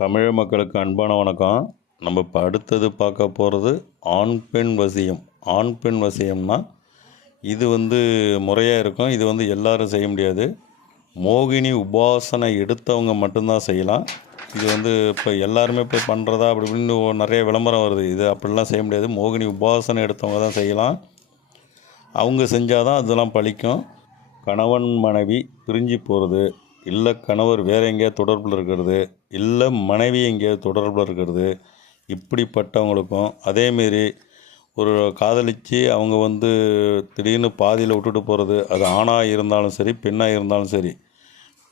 தமிழ் மக்களுக்கு அன்பான வணக்கம். நம்ம இப்போ அடுத்தது பார்க்க போகிறது ஆண் பெண் வசியம். ஆண் பெண் வசியம்னா இது முறையாக இருக்கும். இது எல்லாரும் செய்ய முடியாது. மோகினி உபாசனை எடுத்தவங்க மட்டும்தான் செய்யலாம். இது இப்போ எல்லாருமே இப்போ பண்ணுறதா அப்படி இப்படின்னு நிறைய விளம்பரம் வருது. இது அப்படிலாம் செய்ய முடியாது. மோகினி உபாசனை எடுத்தவங்க தான் செய்யலாம். அவங்க செஞ்சால் தான் அதெல்லாம் பலிக்கும். கணவன் மனைவி பிரிஞ்சு போகிறது, இல்லை கணவர் வேறு எங்கேயாவது தொடர்பில் இருக்கிறது, இல்லை மனைவி எங்கேயாவது தொடர்பில் இருக்கிறது, இப்படிப்பட்டவங்களுக்கும் அதேமாரி ஒரு காதலித்து அவங்க திடீர்னு பாதியில் விட்டுட்டு போகிறது, அது ஆணாக இருந்தாலும் சரி பெண்ணாக இருந்தாலும் சரி.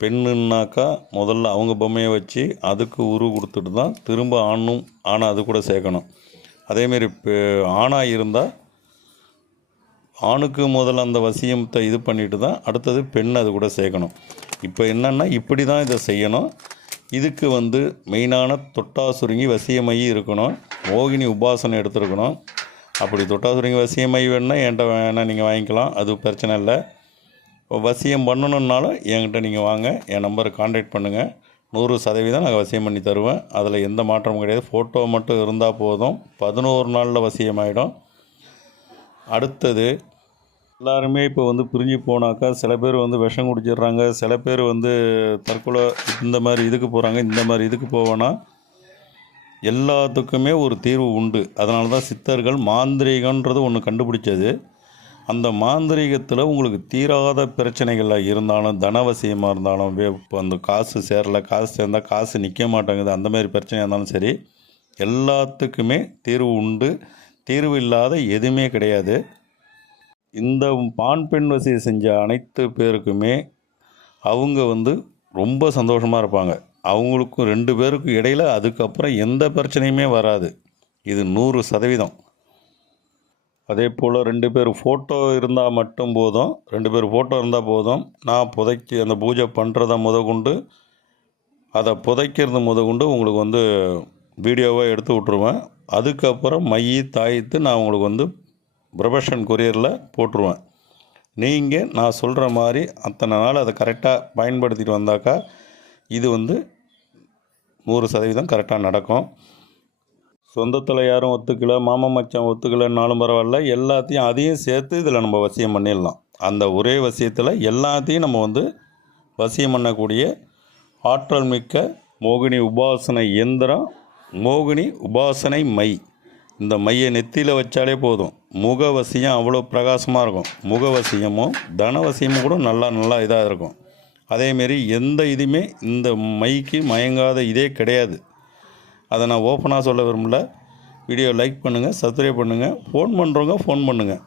பெண்ணுன்னாக்கா முதல்ல அவங்க பொம்மையை வச்சு அதுக்கு உரு கொடுத்துட்டு தான் திரும்ப ஆணை அது கூட சேர்க்கணும். அதேமாரி ஆணாக இருந்தால் ஆணுக்கு முதல்ல அந்த வசியத்தை இது பண்ணிட்டு தான் அடுத்தது பெண் அது கூட சேர்க்கணும். இப்போ என்னென்னா இப்படி தான் இதை செய்யணும். இதுக்கு மெயினான தொட்டாசுருங்கி வசியமை இருக்கணும். மோகினி உபாசனை எடுத்துருக்கணும். அப்படி தொட்டாசுருங்கி வசியமை வேணுன்னா என்கிட்ட வேணால் நீங்கள் வாங்கிக்கலாம், அது பிரச்சனை இல்லை. வசியம் பண்ணணுன்னாலும் என்கிட்ட நீங்கள் வாங்க, என் நம்பரை கான்டாக்ட் பண்ணுங்கள். 100% நாங்கள் வசியம் பண்ணி தருவேன். அதில் எந்த மாற்றமும் கிடையாது. ஃபோட்டோ மட்டும் இருந்தால் போதும். 11 நாளில் வசியமாயிடும். அடுத்தது எல்லாருமே இப்போ பிரிஞ்சு போனாக்கா சில பேர் விஷம் குடிச்சிடுறாங்க, சில பேர் தற்கொலை இந்த மாதிரி இதுக்கு போகிறாங்க. இந்த மாதிரி இதுக்கு போவேன்னா எல்லாத்துக்குமே ஒரு தீர்வு உண்டு. அதனால தான் சித்தர்கள் மாந்திரீகன்றது ஒன்று கண்டுபிடிச்சது. அந்த மாந்திரீகத்தில் உங்களுக்கு தீராத பிரச்சனைகளாக இருந்தாலும், தனவசியமாக இருந்தாலும், இப்போ அந்த காசு சேரலை, காசு சேர்ந்தால் காசு நிற்க மாட்டேங்குது, அந்த மாதிரி பிரச்சனையாக இருந்தாலும் சரி, எல்லாத்துக்குமே தீர்வு உண்டு. தீர்வு இல்லாத எதுவுமே கிடையாது. இந்த ஆண் பெண் வசியம் செஞ்ச அனைத்து பேருக்குமே அவங்க ரொம்ப சந்தோஷமாக இருப்பாங்க. அவங்களுக்கும் 2 பேருக்கும் இடையில் அதுக்கப்புறம் எந்த பிரச்சனையுமே வராது. இது 100%. அதே போல் 2 பேர் ஃபோட்டோ இருந்தால் மட்டும் போதும். 2 பேர் ஃபோட்டோ இருந்தால் போதும். நான் புதைச்சி அந்த பூஜை பண்ணுறதை முதற்கொண்டு, அதை புதைக்கிறது முதற்கொண்டு உங்களுக்கு வீடியோவாக எடுத்து விட்ருவேன். அதுக்கப்புறம் தாய்த்து நான் உங்களுக்கு ப்ரொஃபஷன் கொரியரில் போட்டுருவேன். நீங்கள் நான் சொல்கிற மாதிரி அத்தனை நாள் அதை கரெக்டாக பயன்படுத்திட்டு வந்தாக்கா இது 100% கரெக்டாக நடக்கும். சொந்தத்தில் யாரும் ஒத்துக்கலை, மாமா மச்சான் ஒத்துக்கலைன்னாலும் பரவாயில்ல, எல்லாத்தையும் அதையும் சேர்த்து இதில் நம்ம வசியம் பண்ணிடலாம். அந்த ஒரே வசியத்தில் எல்லாத்தையும் நம்ம வசியம் பண்ணக்கூடிய ஆற்றல் மிக்க மோகினி உபாசனை இயந்திரம், மோகினி உபாசனை மை. இந்த மையை நெத்தியில் வச்சாலே போதும். முகவசியம் அவ்வளோ பிரகாசமாக இருக்கும். முகவசியமும் தனவசியமும் கூட நல்லா இதாக இருக்கும். அதேமாரி எந்த இதுவுமே இந்த மைக்கு மயங்காத இதே கிடையாது. அதை நான் ஓப்பனாக சொல்ல விரும்பல. வீடியோ லைக் பண்ணுங்கள், சப்ஸ்கிரைப் பண்ணுங்கள். ஃபோன் பண்ணுறவங்க ஃபோன் பண்ணுங்கள்.